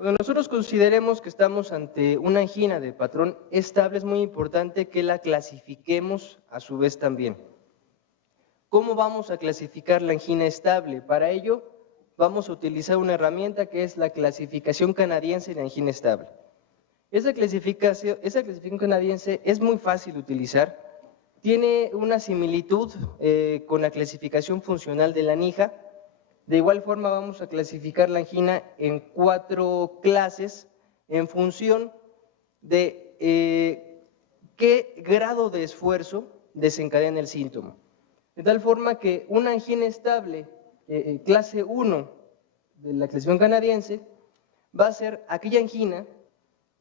Cuando nosotros consideremos que estamos ante una angina de patrón estable, es muy importante que la clasifiquemos a su vez también. ¿Cómo vamos a clasificar la angina estable? Para ello, vamos a utilizar una herramienta que es la clasificación canadiense de angina estable. Esa clasificación canadiense es muy fácil de utilizar, tiene una similitud con la clasificación funcional de la NIJA. De igual forma vamos a clasificar la angina en 4 clases en función de qué grado de esfuerzo desencadena el síntoma. De tal forma que una angina estable, clase 1 de la clasificación canadiense, va a ser aquella angina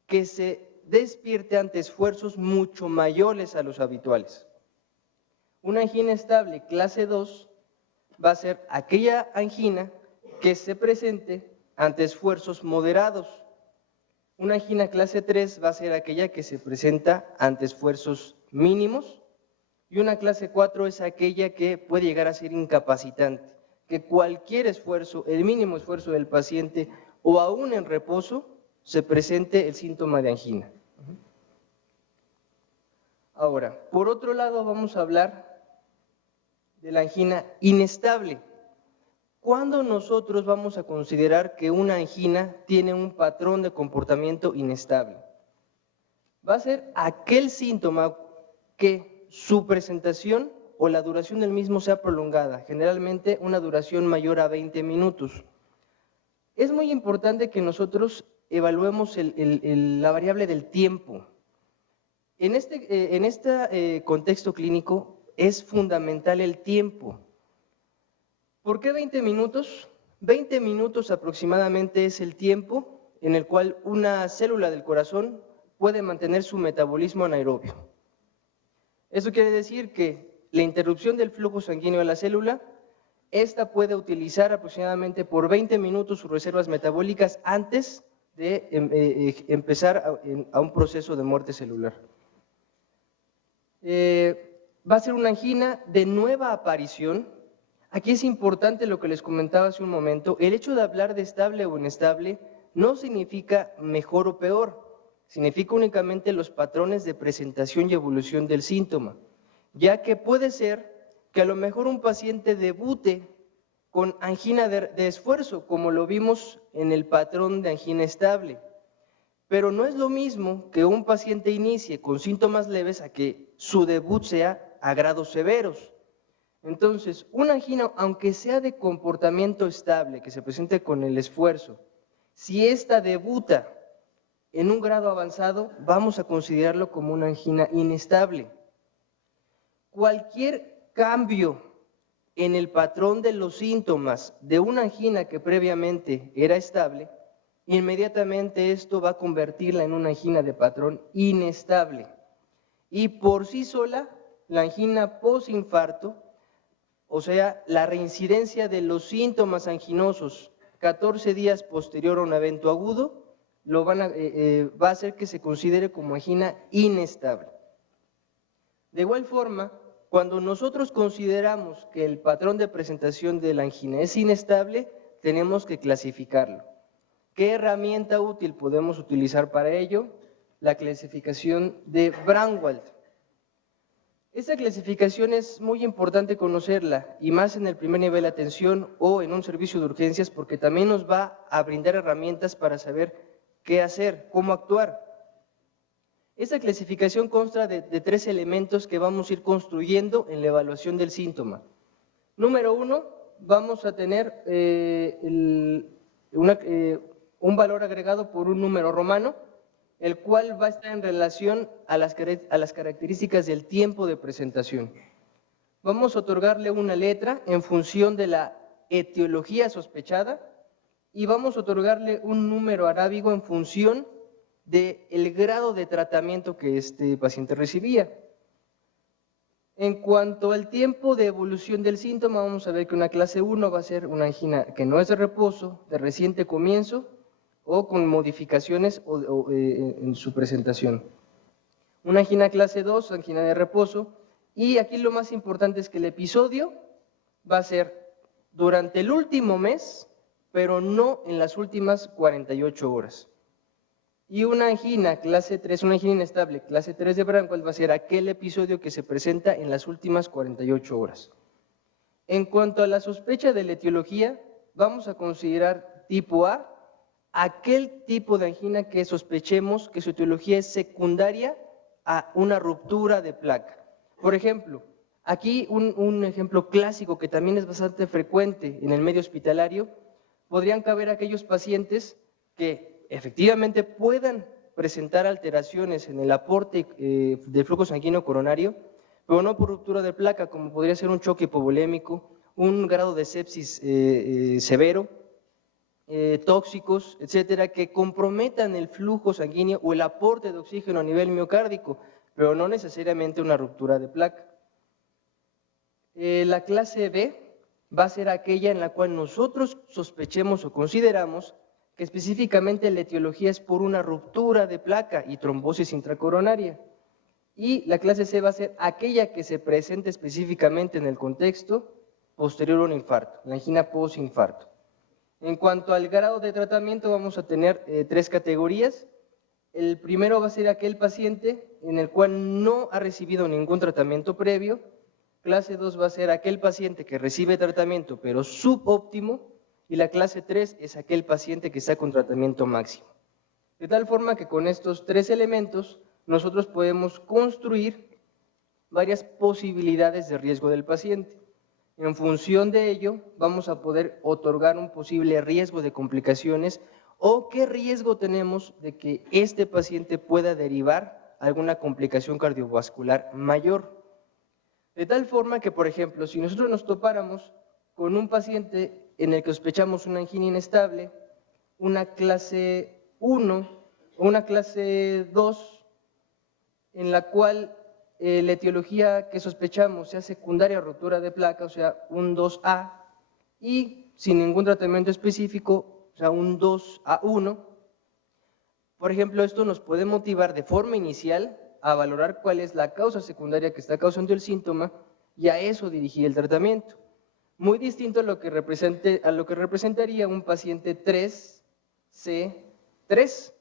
que se despierte ante esfuerzos mucho mayores a los habituales. Una angina estable, clase 2, va a ser aquella angina que se presente ante esfuerzos moderados. Una angina clase 3 va a ser aquella que se presenta ante esfuerzos mínimos. Y una clase 4 es aquella que puede llegar a ser incapacitante, que cualquier esfuerzo, el mínimo esfuerzo del paciente o aún en reposo, se presente el síntoma de angina. Ahora, por otro lado vamos a hablar de la angina inestable. ¿Cuándo nosotros vamos a considerar que una angina tiene un patrón de comportamiento inestable? Va a ser aquel síntoma que su presentación o la duración del mismo sea prolongada, generalmente una duración mayor a 20 minutos. Es muy importante que nosotros evaluemos la variable del tiempo. En este contexto clínico es fundamental el tiempo. ¿Por qué 20 minutos? 20 minutos aproximadamente es el tiempo en el cual una célula del corazón puede mantener su metabolismo anaerobio. Eso quiere decir que la interrupción del flujo sanguíneo a la célula, esta puede utilizar aproximadamente por 20 minutos sus reservas metabólicas antes de empezar a un proceso de muerte celular. Va a ser una angina de nueva aparición. Aquí es importante lo que les comentaba hace un momento, el hecho de hablar de estable o inestable no significa mejor o peor, significa únicamente los patrones de presentación y evolución del síntoma, ya que puede ser que a lo mejor un paciente debute con angina de esfuerzo, como lo vimos en el patrón de angina estable, pero no es lo mismo que un paciente inicie con síntomas leves a que su debut sea a grados severos. Entonces, una angina, aunque sea de comportamiento estable, que se presente con el esfuerzo, si ésta debuta en un grado avanzado, vamos a considerarlo como una angina inestable. Cualquier cambio en el patrón de los síntomas de una angina que previamente era estable, inmediatamente esto va a convertirla en una angina de patrón inestable. Y por sí sola, la angina posinfarto, o sea, la reincidencia de los síntomas anginosos 14 días posterior a un evento agudo, va a hacer que se considere como angina inestable. De igual forma, cuando nosotros consideramos que el patrón de presentación de la angina es inestable, tenemos que clasificarlo. ¿Qué herramienta útil podemos utilizar para ello? La clasificación de Braunwald. Esta clasificación es muy importante conocerla, y más en el primer nivel de atención o en un servicio de urgencias, porque también nos va a brindar herramientas para saber qué hacer, cómo actuar. Esta clasificación consta de 3 elementos que vamos a ir construyendo en la evaluación del síntoma. Número 1, vamos a tener un valor agregado por un número romano, el cual va a estar en relación a las características del tiempo de presentación. Vamos a otorgarle una letra en función de la etiología sospechada y vamos a otorgarle un número arábigo en función del grado de tratamiento que este paciente recibía. En cuanto al tiempo de evolución del síntoma, vamos a ver que una clase 1 va a ser una angina que no es de reposo, de reciente comienzo o con modificaciones en su presentación. Una angina clase 2, angina de reposo, y aquí lo más importante es que el episodio va a ser durante el último mes pero no en las últimas 48 horas. Y una angina clase 3, una angina inestable clase 3 de Bramwell va a ser aquel episodio que se presenta en las últimas 48 horas. En cuanto a la sospecha de la etiología, vamos a considerar tipo A, aquel tipo de angina que sospechemos que su etiología es secundaria a una ruptura de placa. Por ejemplo, aquí un ejemplo clásico que también es bastante frecuente en el medio hospitalario, podrían caber aquellos pacientes que efectivamente puedan presentar alteraciones en el aporte del flujo sanguíneo coronario, pero no por ruptura de placa, como podría ser un choque hipovolémico, un grado de sepsis severo, tóxicos, etcétera, que comprometan el flujo sanguíneo o el aporte de oxígeno a nivel miocárdico, pero no necesariamente una ruptura de placa. La clase B va a ser aquella en la cual nosotros sospechemos o consideramos que específicamente la etiología es por una ruptura de placa y trombosis intracoronaria. Y la clase C va a ser aquella que se presente específicamente en el contexto posterior a un infarto, la angina post-infarto. En cuanto al grado de tratamiento, vamos a tener tres categorías. El primero va a ser aquel paciente en el cual no ha recibido ningún tratamiento previo. Clase 2 va a ser aquel paciente que recibe tratamiento pero subóptimo. Y la clase 3 es aquel paciente que está con tratamiento máximo. De tal forma que con estos tres elementos nosotros podemos construir varias posibilidades de riesgo del paciente. En función de ello, vamos a poder otorgar un posible riesgo de complicaciones o qué riesgo tenemos de que este paciente pueda derivar alguna complicación cardiovascular mayor. De tal forma que, por ejemplo, si nosotros nos topáramos con un paciente en el que sospechamos una angina inestable, una clase 1 o una clase 2, en la cual la etiología que sospechamos sea secundaria a ruptura de placa, o sea, un 2A, y sin ningún tratamiento específico, o sea, un 2A1. Por ejemplo, esto nos puede motivar de forma inicial a valorar cuál es la causa secundaria que está causando el síntoma y a eso dirigir el tratamiento. Muy distinto a lo que representaría un paciente 3C3,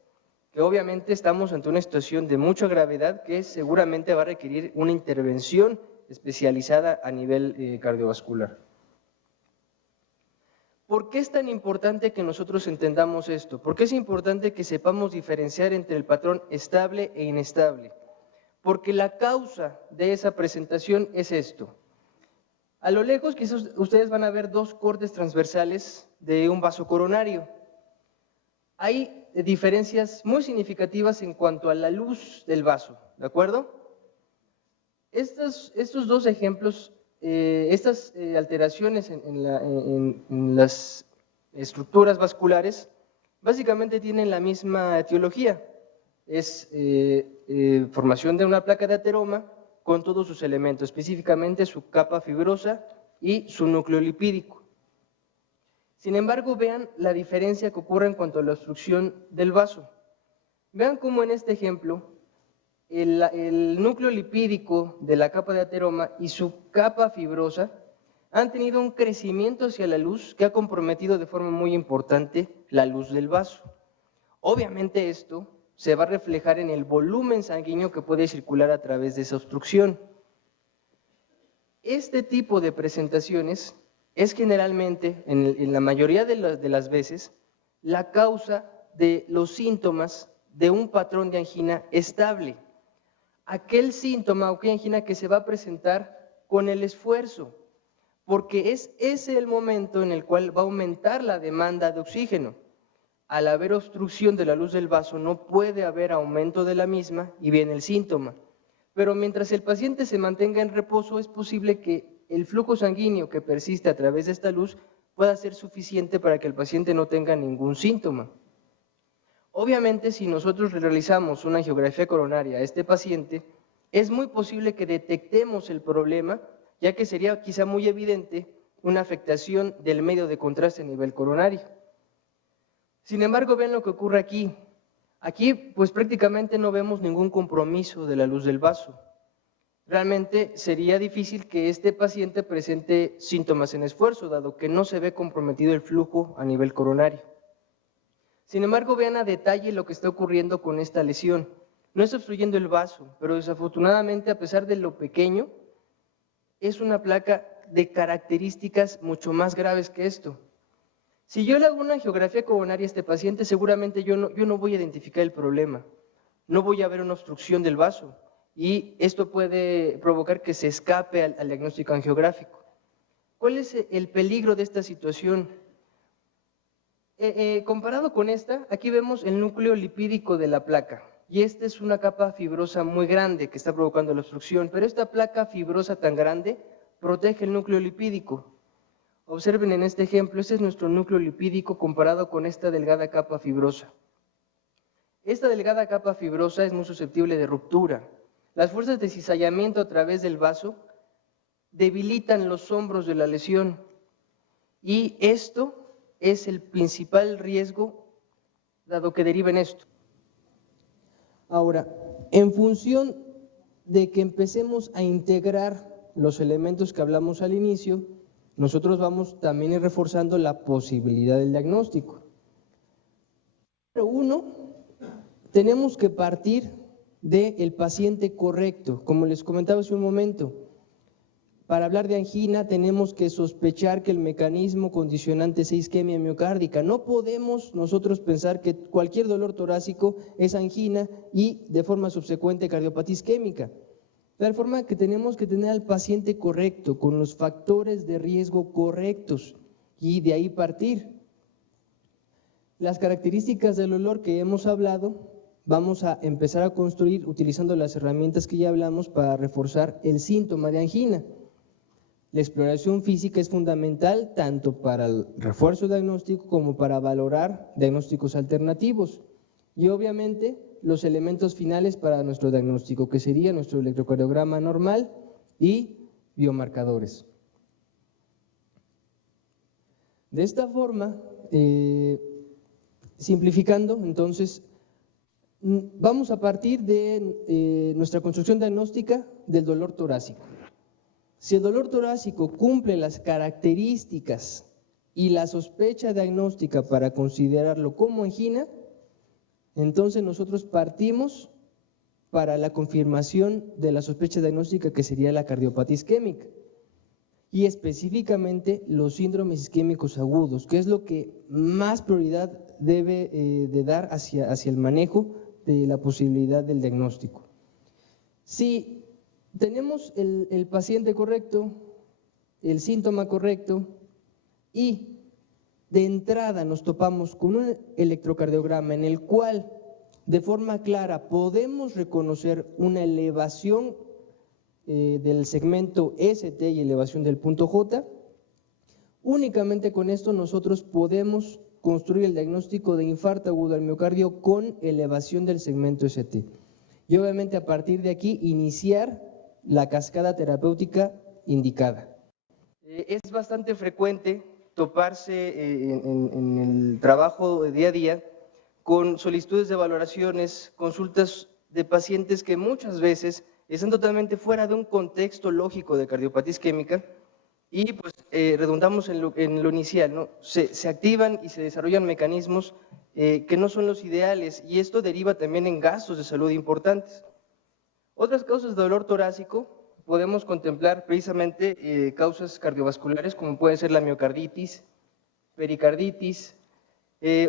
que obviamente estamos ante una situación de mucha gravedad que seguramente va a requerir una intervención especializada a nivel cardiovascular. ¿Por qué es tan importante que nosotros entendamos esto? ¿Por qué es importante que sepamos diferenciar entre el patrón estable e inestable? Porque la causa de esa presentación es esto. A lo lejos quizás ustedes van a ver dos cortes transversales de un vaso coronario. Hay diferencias muy significativas en cuanto a la luz del vaso, ¿de acuerdo? Estos dos ejemplos, estas alteraciones en las estructuras vasculares, básicamente tienen la misma etiología. Es formación de una placa de ateroma con todos sus elementos, específicamente su capa fibrosa y su núcleo lipídico. Sin embargo, vean la diferencia que ocurre en cuanto a la obstrucción del vaso. Vean cómo en este ejemplo el núcleo lipídico de la capa de ateroma y su capa fibrosa han tenido un crecimiento hacia la luz que ha comprometido de forma muy importante la luz del vaso. Obviamente esto se va a reflejar en el volumen sanguíneo que puede circular a través de esa obstrucción. Este tipo de presentaciones es generalmente, en la mayoría de las veces, la causa de los síntomas de un patrón de angina estable. Aquel síntoma o aquella angina que se va a presentar con el esfuerzo, porque es ese el momento en el cual va a aumentar la demanda de oxígeno. Al haber obstrucción de la luz del vaso no puede haber aumento de la misma y viene el síntoma. Pero mientras el paciente se mantenga en reposo es posible que el flujo sanguíneo que persiste a través de esta luz pueda ser suficiente para que el paciente no tenga ningún síntoma. Obviamente, si nosotros realizamos una angiografía coronaria a este paciente, es muy posible que detectemos el problema, ya que sería quizá muy evidente una afectación del medio de contraste a nivel coronario. Sin embargo, vean lo que ocurre aquí. Aquí, pues prácticamente no vemos ningún compromiso de la luz del vaso. realmente sería difícil que este paciente presente síntomas en esfuerzo, dado que no se ve comprometido el flujo a nivel coronario. Sin embargo, vean a detalle lo que está ocurriendo con esta lesión. No está obstruyendo el vaso, pero desafortunadamente, a pesar de lo pequeño, es una placa de características mucho más graves que esto. Si yo le hago una angiografía coronaria a este paciente, seguramente yo no voy a identificar el problema, no voy a ver una obstrucción del vaso y esto puede provocar que se escape al diagnóstico angiográfico. ¿Cuál es el peligro de esta situación? Comparado con esta, aquí vemos el núcleo lipídico de la placa y esta es una capa fibrosa muy grande que está provocando la obstrucción, pero esta placa fibrosa tan grande protege el núcleo lipídico. Observen en este ejemplo, este es nuestro núcleo lipídico comparado con esta delgada capa fibrosa. Esta delgada capa fibrosa es muy susceptible de ruptura. Las fuerzas de cizallamiento a través del vaso debilitan los hombros de la lesión y esto es el principal riesgo dado que deriva en esto. Ahora, en función de que empecemos a integrar los elementos que hablamos al inicio, nosotros vamos también a ir reforzando la posibilidad del diagnóstico. Número uno, tenemos que partir del paciente correcto. Como les comentaba hace un momento, para hablar de angina tenemos que sospechar que el mecanismo condicionante sea isquemia miocárdica. No podemos nosotros pensar que cualquier dolor torácico es angina y de forma subsecuente cardiopatía isquémica. De tal forma que tenemos que tener al paciente correcto, con los factores de riesgo correctos y de ahí partir. Las características del dolor que hemos hablado, vamos a empezar a construir utilizando las herramientas que ya hablamos para reforzar el síntoma de angina. La exploración física es fundamental tanto para el refuerzo diagnóstico como para valorar diagnósticos alternativos. Y obviamente los elementos finales para nuestro diagnóstico, que sería nuestro electrocardiograma normal y biomarcadores. De esta forma, simplificando, entonces, vamos a partir de nuestra construcción diagnóstica del dolor torácico. Si el dolor torácico cumple las características y la sospecha diagnóstica para considerarlo como angina, entonces nosotros partimos para la confirmación de la sospecha diagnóstica que sería la cardiopatía isquémica y específicamente los síndromes isquémicos agudos, que es lo que más prioridad debe de dar hacia el manejo de la posibilidad del diagnóstico. Si tenemos el paciente correcto, el síntoma correcto y de entrada nos topamos con un electrocardiograma en el cual de forma clara podemos reconocer una elevación del segmento ST y elevación del punto J, únicamente con esto nosotros podemos construir el diagnóstico de infarto agudo al miocardio con elevación del segmento ST. Y obviamente a partir de aquí iniciar la cascada terapéutica indicada. Es bastante frecuente toparse en el trabajo de día a día con solicitudes de valoraciones, consultas de pacientes que muchas veces están totalmente fuera de un contexto lógico de cardiopatía isquémica y pues redundamos en lo inicial, ¿no? Se activan y se desarrollan mecanismos que no son los ideales y esto deriva también en gastos de salud importantes. Otras causas de dolor torácico podemos contemplar precisamente causas cardiovasculares como puede ser la miocarditis, pericarditis.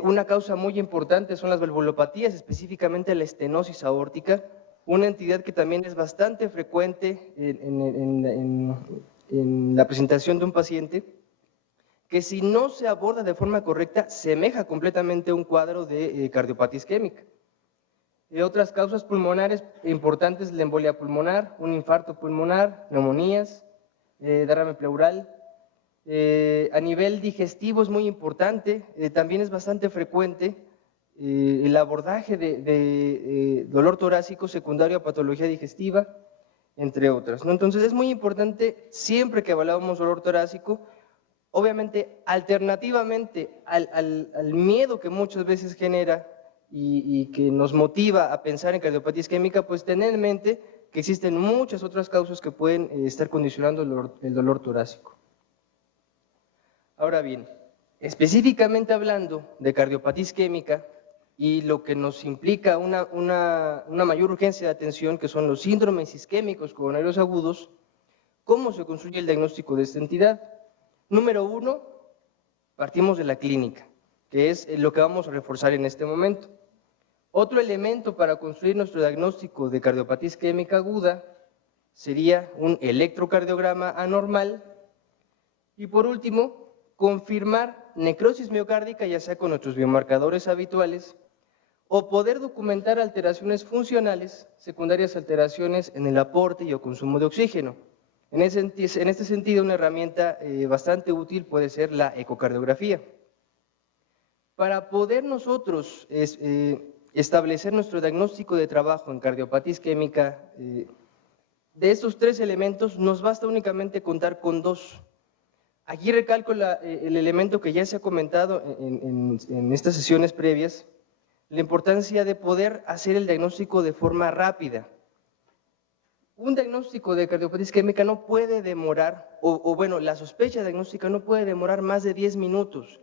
Una causa muy importante son las valvulopatías, específicamente la estenosis aórtica, una entidad que también es bastante frecuente en la presentación de un paciente, que si no se aborda de forma correcta, semeja completamente a un cuadro de cardiopatía isquémica. Otras causas pulmonares importantes, la embolia pulmonar, un infarto pulmonar, neumonías, derrame pleural. A nivel digestivo es muy importante, también es bastante frecuente el abordaje de dolor torácico secundario a patología digestiva, entre otras, ¿no? Entonces es muy importante siempre que evaluamos dolor torácico, obviamente alternativamente al miedo que muchas veces genera y que nos motiva a pensar en cardiopatía isquémica, pues tener en mente que existen muchas otras causas que pueden estar condicionando el dolor torácico. Ahora bien, específicamente hablando de cardiopatía isquémica y lo que nos implica una mayor urgencia de atención, que son los síndromes isquémicos coronarios agudos, ¿cómo se construye el diagnóstico de esta entidad? Número 1, partimos de la clínica, que es lo que vamos a reforzar en este momento. Otro elemento para construir nuestro diagnóstico de cardiopatía isquémica aguda sería un electrocardiograma anormal y por último, confirmar necrosis miocárdica, ya sea con nuestros biomarcadores habituales, o poder documentar alteraciones funcionales, secundarias alteraciones en el aporte y o consumo de oxígeno. En este sentido, una herramienta bastante útil puede ser la ecocardiografía. Para poder nosotros establecer nuestro diagnóstico de trabajo en cardiopatía isquémica, de estos 3 elementos nos basta únicamente contar con 2. Aquí recalco el elemento que ya se ha comentado en estas sesiones previas, la importancia de poder hacer el diagnóstico de forma rápida. Un diagnóstico de cardiopatía isquémica no puede demorar, bueno, la sospecha diagnóstica no puede demorar más de 10 minutos.